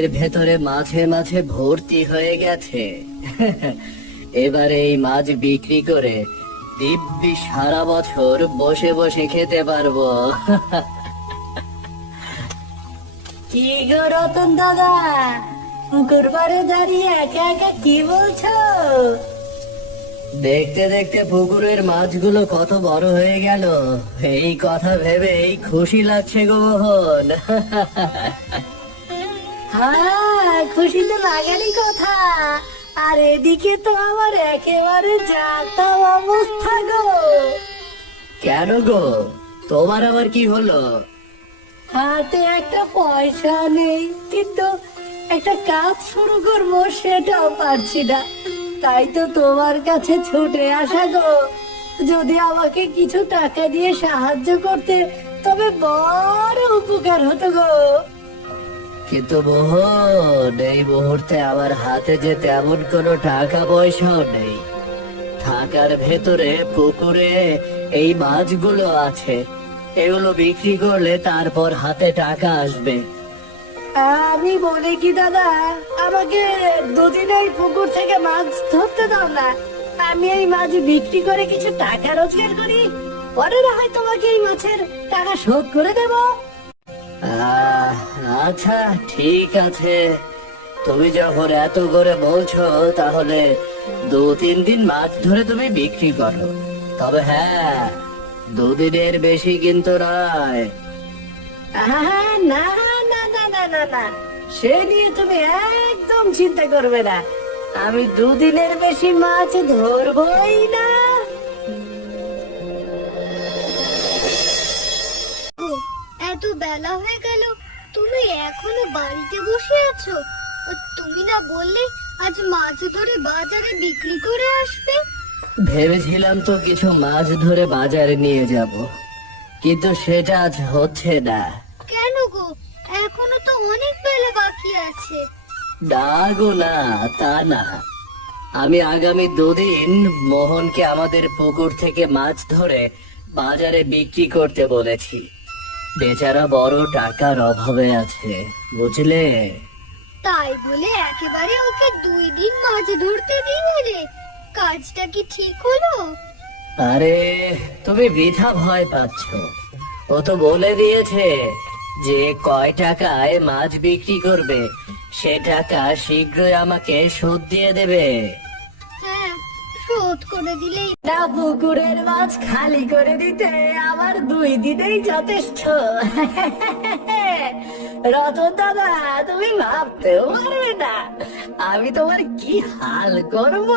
এর ভেতরে মাঝে মাঝে ভর্তি হয়ে গেছে। এবার এই মাছ বিক্রি করে দিব্যি সারা বছর বসে বসে খেতে পারবো। কি গো রতন দাদা, পুকুর পাড়ে দাঁড়িয়ে একা একা কি বলছো? দেখতে দেখতে পুকুরের মাছগুলো কত বড় হয়ে গেল, এই কথা ভেবে এই খুশি লাগছে গো মোহন। হ্যাঁ, খুশি তো লাগারই কথা। আর এদিকে তো আমার একেবারে যাতা অবস্থা গো। কেন গো, তোমার আবার কি হলো? হাতে একটা পয়সা নেই, কিন্তু একটা কাজ শুরু করবো সেটাও পারছি না। তাই তো তোমার কাছে ছুটে আসা গো। যদি আমাকে কিছু টাকা দিয়ে সাহায্য করতে তবে বড় উপকার হতো গো। কিন্তু মোহন, এই মুহূর্তে আমার হাতে যে তেমন কোনো টাকা পয়সাও নেই। থাকার ভেতরে পুকুরে এই মাছগুলো আছে, এগুলো বিক্রি করলে তারপর হাতে টাকা আসবে। আমি বলি কি দাদা, আমাকে দুদিন এই পুকুর থেকে মাছ ধরতে দাও না। আমি এই মাছ বিক্রি করে কিছু টাকা রোজগার করি, পরে না হয় তোমাকে এই মাছের টাকা শোধ করে দেব। আচ্ছা ঠিক আছে, তুমি যখন এত করে বলছো তাহলে 2-3 দিন মাছ ধরে তুমি বিক্রি করো। তবে হ্যাঁ, 2 দিনের বেশি কিন্তু নয়। না না না না না না, সে নিয়ে তুমি একদম চিন্তা করবে না। আমি 2 দিনের বেশি মাছ ধরবই না। এত বেলা হয়ে গেল, তুমি এখনো বাড়িতে বসে আছো? তুমি না বললে আজ মাছ ধরে বাজারে বিক্রি করে আসবে? ভেবেছিলাম তো কিছু মাছ ধরে বাজারে নিয়ে যাব, কিন্তু সেটা আজ হচ্ছে না। কেন গো, এখনো তো অনেক বেলা বাকি আছে। না গো না, তা না। আমি আগামী 2 দিন মোহনকে আমাদের পুকুর থেকে মাছ ধরে বাজারে বিক্রি করতে বলেছি। বেচারা বড় টাকার অভাবে আছে, বুঝলে? তাই বলে একেবারে ওকে 2 দিন মাছ ধরতে দিলে রে? কাজটা কি ঠিক হলো? আরে, তুমি বৃথা ভয় পাচ্ছ। ও তো বলে দিয়েছে যে কয় টাকায় মাছ বিক্রি করবে সে টাকা শীঘ্রই আমাকে শোধ দিয়ে দেবে। হ্যাঁ, শোধ করে দিলেই না, পুকুরের মাছ খালি করে দিতে আমার 2 দিনেই যথেষ্ট। রতন দাদা, তুমি ভাবতেও পারবে না আমি তোমার কি হাল করব।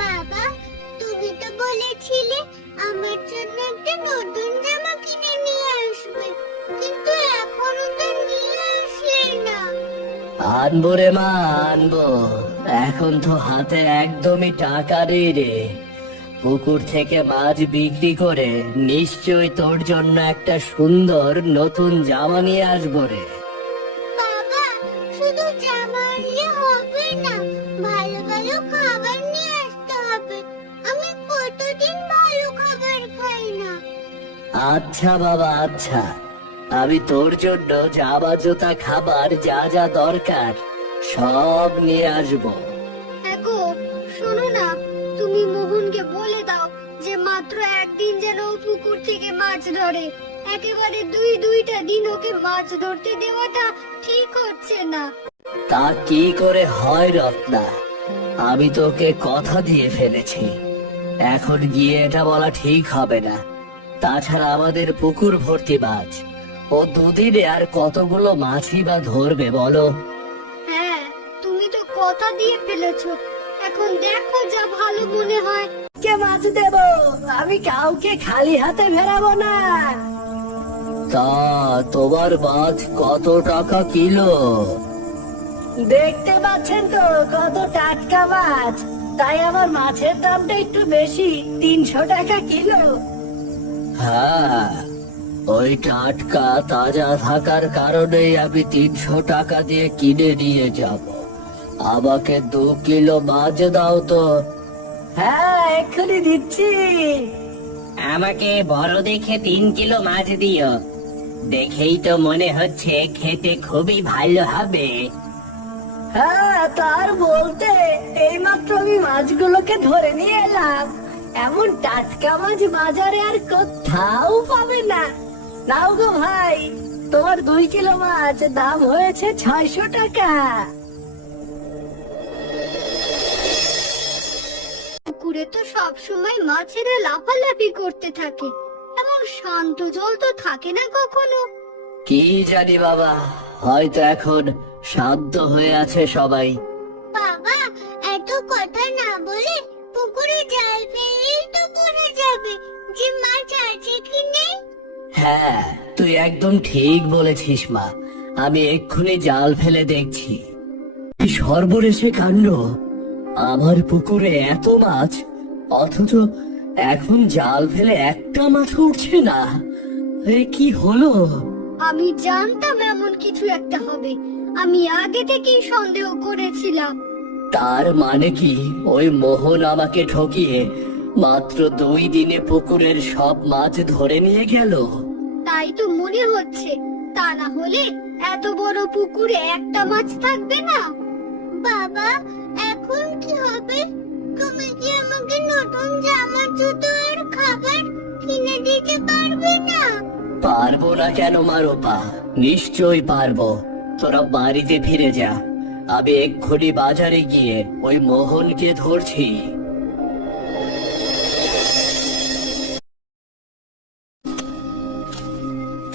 বাবা, তুমি তো বলেছিলে আমার জন্য একটা নতুন জামা কিনে নিয়ে আসবে, কিন্তু এখনো তো নিয়ে আসলে না। আনবো রে মা, আনবো। এখন তো হাতে একদমই টাকা নেই রে। পুকুর থেকে মাছ বিক্রি করে নিশ্চয়ই তোর জন্য একটা সুন্দর নতুন জামা নিয়ে আসবো রে। বাবা, শুধু জামা আনলে হবে না, ভালো ভালো খাবার নিয়ে আসতে হবে। আমি কতদিন ভালো খাবার খাই না। আচ্ছা বাবা, আচ্ছা। আমি তোর জন্য জামা জুতা খাবার যা যা দরকার সব নিয়ে আসবো। গো, শোনো না, তুমি মোহনকে বলে দাও যে মাত্র একদিন যেন ও পুকুর থেকে মাছ ধরে। একেবারে দুইটা দিন ওকে মাছ ধরতে দেওয়াটা ঠিক হচ্ছে না। তা কি করে হয় রত্না? আমি তোকে কথা দিয়ে ফেলেছি, এখন গিয়ে এটা বলা ঠিক হবে না। তাছাড়া আমাদের পুকুর ভর্তি মাছ, ও 2 দিনে আর কতগুলো মাছই বা ধরবে বলো? হ্যাঁ, তুমি তো কথা দিয়ে ফেলেছো। এখন দেখো যা ভালো মনে হয়। কে মাছ দেব? আমি কাউকে খালি হাতে ফেরাবো না। তা তোমার মাছ কত টাকা কিলো? দেখতে পাচ্ছেন তো কত টাটকা মাছ, তাই আমার মাছের দামটা একটু বেশি, 300 টাকা কিলো। হ্যাঁ, ওই টাটকা তাজা থাকার কারণেই আমি 300 টাকা দিয়ে কিনে নিয়ে যাব। আমাকে 2 কিলো মাছ দাও তো। হ্যাঁ, এক্ষুনি দিচ্ছি। আমাকে বড় দেখে 3 কিলো মাছ দিও। দেখেই তো মনে হচ্ছে খেতে খুবই ভালো হবে। হ্যাঁ, তার বলতে এইমাত্র আমি মাছগুলোকে ধরে নিয়ে এলাম। এমন টাটকা মাছ বাজারে আর কোথাও পাবে না। নাও গো ভাই, তোমার 2 কিলো মাছ, দাম হয়েছে 600 টাকা। পুকুরে তো সব সময় মাছেরা লাফালাফি করতে থাকে, এমন শান্ত জল তো থাকে না কখনো। কি জানি বাবা, হয়তো এখন শান্ত হয়ে আছে সবাই। বাবা, এত কথা না বলে পুকুরে জাল ফেললেই তো বোঝা যাবে যে মাছ আছে কি নেই। হ্যাঁ, তুই একদম ঠিক বলেছিস মা। আমি এক্ষুনি জাল ফেলে দেখছি। কি সর্বনেশে কাণ্ড! আমার পুকুরে এত মাছ, অথচ এখন জাল ফেলে একটা মাছ উঠছে না। এ কি হলো? আমি জানতাম এমন কিছু একটা হবে। আমি আগে থেকেই সন্দেহ করেছিলাম। তার মানে কি ওই মোহন আমাকে ঠকিয়ে মাত্র 2 দিনে পুকুরের সব মাছ ধরে নিয়ে গেল? তাই তো মনে হচ্ছে। তা না হলে এত বড় পুকুরে একটা মাছ থাকবে না। বাবা, এখন কি হবে? তুমি কি আমাকে নতুন জামা জুতো আর খাবার কিনে দিতে পারবে না? পারবো না কেন মারোপা, নিশ্চয়ই পারবো। তোরা বাড়িতে ফিরে যা, আমি এক্ষুনি বাজারে গিয়ে ওই মোহনকে ধরছি।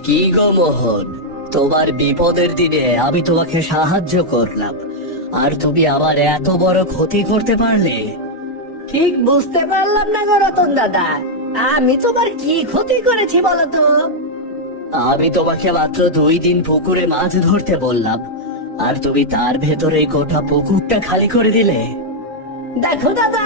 কি গো মোহন, তোমার বিপদের দিনে আমি তোমাকে সাহায্য করলাম, আর তুমি আবার এত বড় ক্ষতি করতে পারলে? ঠিক বুঝতে পারলাম না গো রতন দাদা, আমি তোমার কি ক্ষতি করেছি বলো তো? আমি তোমাকে মাত্র 2 দিন পুকুরে মাছ ধরতে বললাম, আর তুমি তার ভেতরে গোটা পুকুরটা খালি করে দিলে। দেখো দাদা,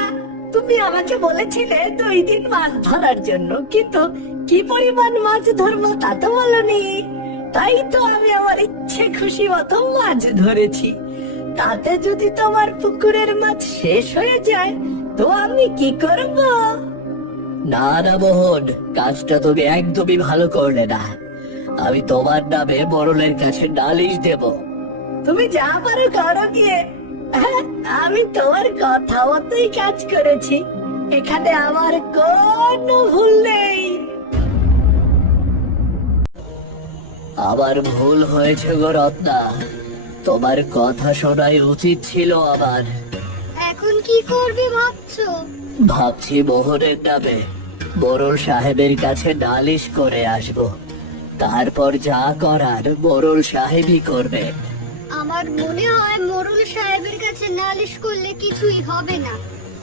তুমি আমাকে বলেছিলে 2 দিন মাছ ধরার জন্য, কিন্তু কি পরিমাণ মাছ ধরবো তা তো বলনি। তাই তো আমি আমার ইচ্ছে খুশি মতো মাছ ধরেছি। তাতে যদি তোমার পুকুরের মাছ শেষ হয়ে যায়, তো আমি কি করব? না না মোহন, কাজটা তুমি একদমই ভালো করলে না। আমি তোমার নামে মোড়লের কাছে নালিশ দেব। তুমি যা পারো করো গিয়ে। আমি তোমার কথা মতোই কাজ করেছি, এখানে আমার কোনো ভুল নেই। আবার ভুল হয়েছে গো রত্না, তোমার কথা শোনাই উচিত ছিল আমার। এখন কি করবে ভাবছো? ভাবছি মোহনের নামে মোড়ল সাহেবের কাছে নালিশ করে আসব। তারপর যা করার মোড়ল সাহেবই করবে। আমার মনে হয় মোড়ল সাহেবের কাছে নালিশ করলে কিছুই হবে না।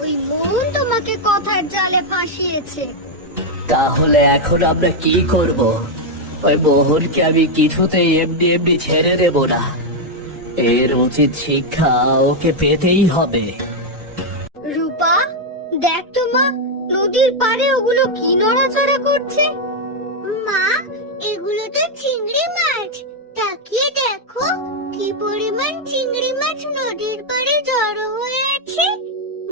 ওই মোহন তোমাকে কথার জালে ফাঁসিয়েছে। তাহলে এখন আমরা কি করব? ওই মোহনকে আমি কিছুতেই এমনি এমনি ছেড়ে দেব না। এর উচিত শিক্ষা ওকে পেতেই হবে। রূপা, দেখ তো মা, নদীর পাড়ে ওগুলো কি নড়াচড়া করছে? মা, এগুলো তো চিংড়ি মাছ। তাকিয়ে দেখো, কি পরিমাণ চিংড়ি মাছ নদীর পাড়ে জড়ো হয়ে আছে।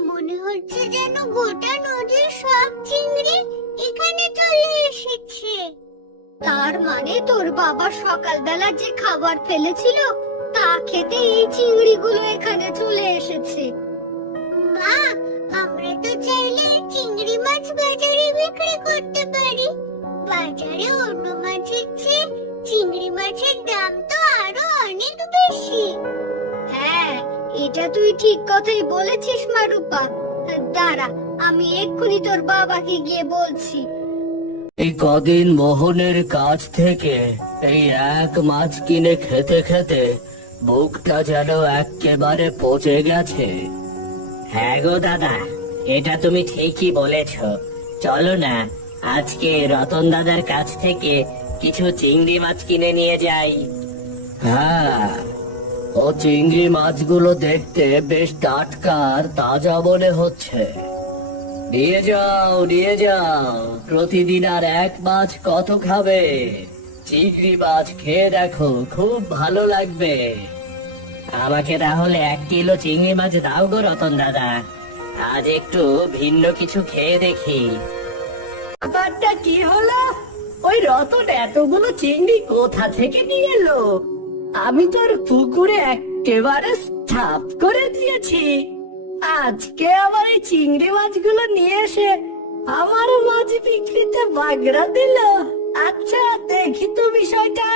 মনে হচ্ছে যেন গোটা নদীর সব চিংড়ি এখানে চলে এসেছে। তার মানে তোর বাবা সকালবেলা যে খাবার ফেলেছিল তা খেতে এই চিংড়িগুলো এখানে চলে এসেছে। মা, আমরা তো চাইলে চিংড়ি মাছ বাজারে বিক্রি করতে পারি। বাজারে অন্য মাছের চেয়ে চিংড়ি মাছের দাম তো আরো অনেক বেশি। হ্যাঁ, এটা তুই ঠিক কথাই বলেছিস মা রূপা। দাঁড়া, আমি এক্ষুনি তোর বাবাকে গিয়ে বলছি। এই কদিন মোহনের কাছ থেকে এই এক মাছ কিনে খেতে খেতে বুকটা যেন একেবারে পচে গেছে। হ্যাঁ গো দাদা, এটা তুমি ঠিকই বলেছ। চলো না, আজকে রতন দাদার কাছ থেকে কিছু চিংড়ি মাছ কিনে নিয়ে যাই। হ্যাঁ, ও চিংড়ি মাছগুলো দেখতে বেশ টাটকা আর তাজা মনে হচ্ছে। নিয়ে যাও, নিয়ে যাও। প্রতিদিন আর এক মাছ কত খাবে? চিংড়ি মাছ খেয়ে দেখো, খুব ভালো লাগবে। আমাকে তাহলে 1 কিলো চিংড়ি মাছ দাও গো রতন দাদা। আজ একটু ভিন্ন কিছু খেয়ে দেখি। ব্যাপারটা কি হলো? ওই রতন এতগুলো চিংড়ি কোথা থেকে নিয়ে এলো? আমি তোর পুকুরে একেবারে সাফ করে দিয়েছি, আজকে আবার এই চিংড়ি মাছগুলো নিয়ে এসে আমার মাছ বিক্রিতে বাগড়া দিল। আচ্ছা, দেখি তো বিষয়টা।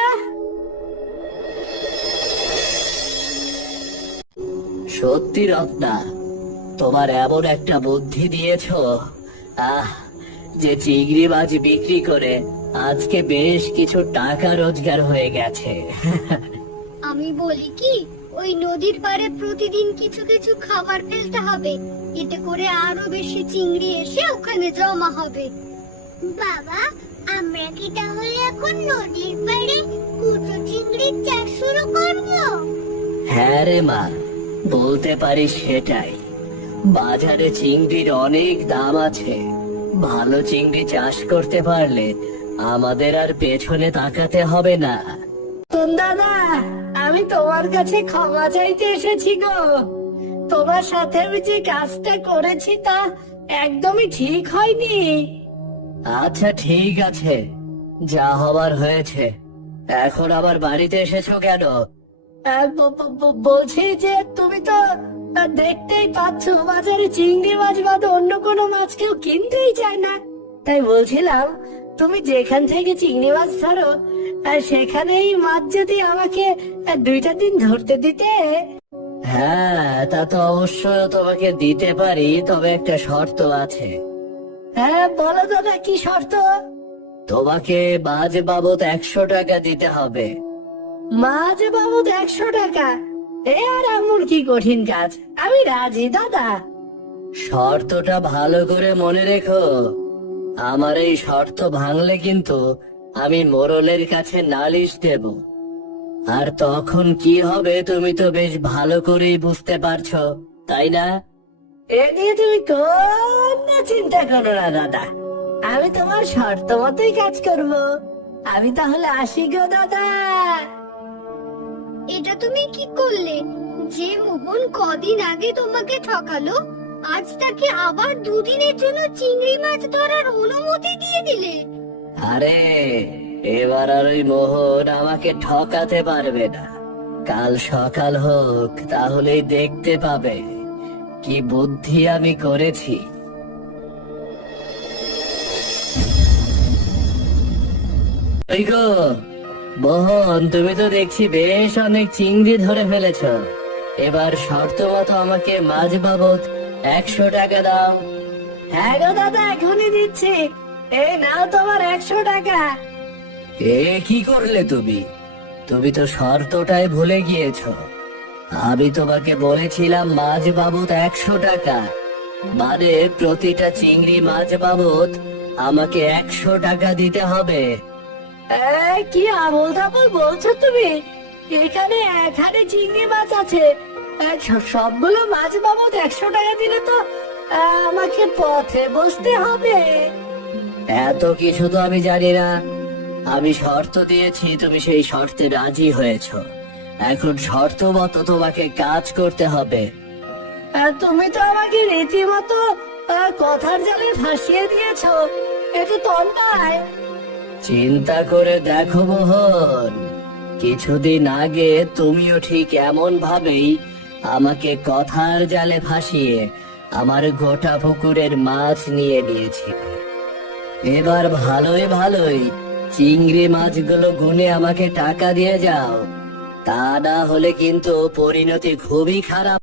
সত্যি রত্না, তোমার এমন একটা বুদ্ধি দিয়েছো যে চিংড়ি মাছ বিক্রি করে আজকে বেশ কিছু টাকা রোজগার হয়ে গেছে। আমি বলি কি, ওই নদীর পাড়ে প্রতিদিন কিছু কিছু খাবার ফেলতে হবে, এতে করে আরো বেশি চিংড়ি এসে ওখানে জমা হবে। বাবা, আমরা কি তাহলে এখন নদীর পাড়ে কুচো চিংড়ির চাষ শুরু করব? হ্যাঁ রে মা, বলতে পারিস সেটাই। বাজারে চিংড়ির অনেক দাম আছে, ভালো চিংড়ি চাষ করতে পারলে আমাদের আর পেছনে তাকাতে হবে না। রতন দাদা, আমি তোমার কাছে ক্ষমা চাইতে এসেছি গো। তোমার সাথে আমি যে কাজটা করেছি তা একদমই ঠিক হয়নি। আচ্ছা ঠিক আছে, যা হবার হয়েছে। এখন আবার বাড়িতে এসেছো কেন? বলছি যে তুমি তো দেখতেই পাচ্ছ বাজারে চিংড়ি মাছ বাদে অন্য কোনো মাছ কেউ কিনতেই চায় না। তাই বলছিলাম, তুমি যেখান থেকে চিংড়ি মাছ ধরো সেখানেই মাছ যদি আমাকে 2টা দিন ধরতে দিতে। হ্যাঁ, তা তো অবশ্যই তোমাকে দিতে পারি, তবে একটা শর্ত আছে। হ্যাঁ বলো দাদা, কি শর্ত? তোমাকে মাছ বাবদ 100 টাকা দিতে হবে। মাছ বাবদ 100 টাকা? এ আর এমন কি কঠিন কাজ, আমি রাজি দাদা। শর্তটা ভালো করে মনে রেখো, আমার এই শর্ত ভাঙলে কিন্তু আমি মোড়লের কাছে নালিশ দেব। আর তখন কি হবে তুমি তো বেশ ভালো করেই বুঝতে পারছো, তাই না? এ নিয়ে তুমি কোনো চিন্তা করো না দাদা, আমি তোমার শর্ত মতোই কাজ করব। আমি তাহলে আসি গো দাদা। এটা তুমি কি করলে? যে মোহন কদিন আগে তোমাকে ঠকালো, আজ তাকে আবার 2 দিনের জন্য চিংড়ি মাছ ধরার অনুমতি দিয়ে দিলে। আরে, এবার আর ওই মোহন আমাকে ঠকাতে পারবে না। কাল সকাল হোক, তাহলেই দেখতে পাবে কি বুদ্ধি আমি করেছি। ওই গো মোহন, তুমি তো দেখছি বেশ অনেক চিংড়ি ধরে ফেলেছ। এবার শর্ত মতো আমাকে মাছ বাবদ 100 টাকা দাও। হ্যাঁ গো দাদা, এখনই দিচ্ছি। এই নাও তোমার 100 টাকা। এ কি করলে তুমি? তুমি তো শর্তটাই ভুলে গিয়েছো। আমি তোমাকে বলেছিলাম মাছ বাবদ 100 টাকা, মানে প্রতিটা চিংড়ি মাছ বাবদ আমাকে 100 টাকা দিতে হবে। কি আবল তাবল বলছো তুমি? এখানে এখানে চিংড়ি মাছ আছে, সবগুলো মাছ বাবদ 100 টাকা দিলে তো আমাকে পথে বসতে হবে। এত কিছু তো আমি জানি না। আমি শর্ত দিয়েছি, তুমি সেই শর্তে রাজি হয়েছো। এখন শর্ত মতো তোমাকে কাজ করতে হবে। তুমি তো আমাকে রীতিমতো কথার জালে ফাঁসিয়ে দিয়েছো, এটা তো অন্যায়। চিন্তা করে দেখো মোহন, কিছুদিন আগে তুমিও ঠিক এমন ভাবেই আমাকে কথার জালে ফাঁসিয়ে আমার গোটা পুকুরের মাছ নিয়ে নিয়েছিলে। এবার ভালোই ভালোই চিংড়ি মাছগুলো গুনে আমাকে টাকা দিয়ে যাও, তা না হলে কিন্তু পরিণতি খুবই খারাপ।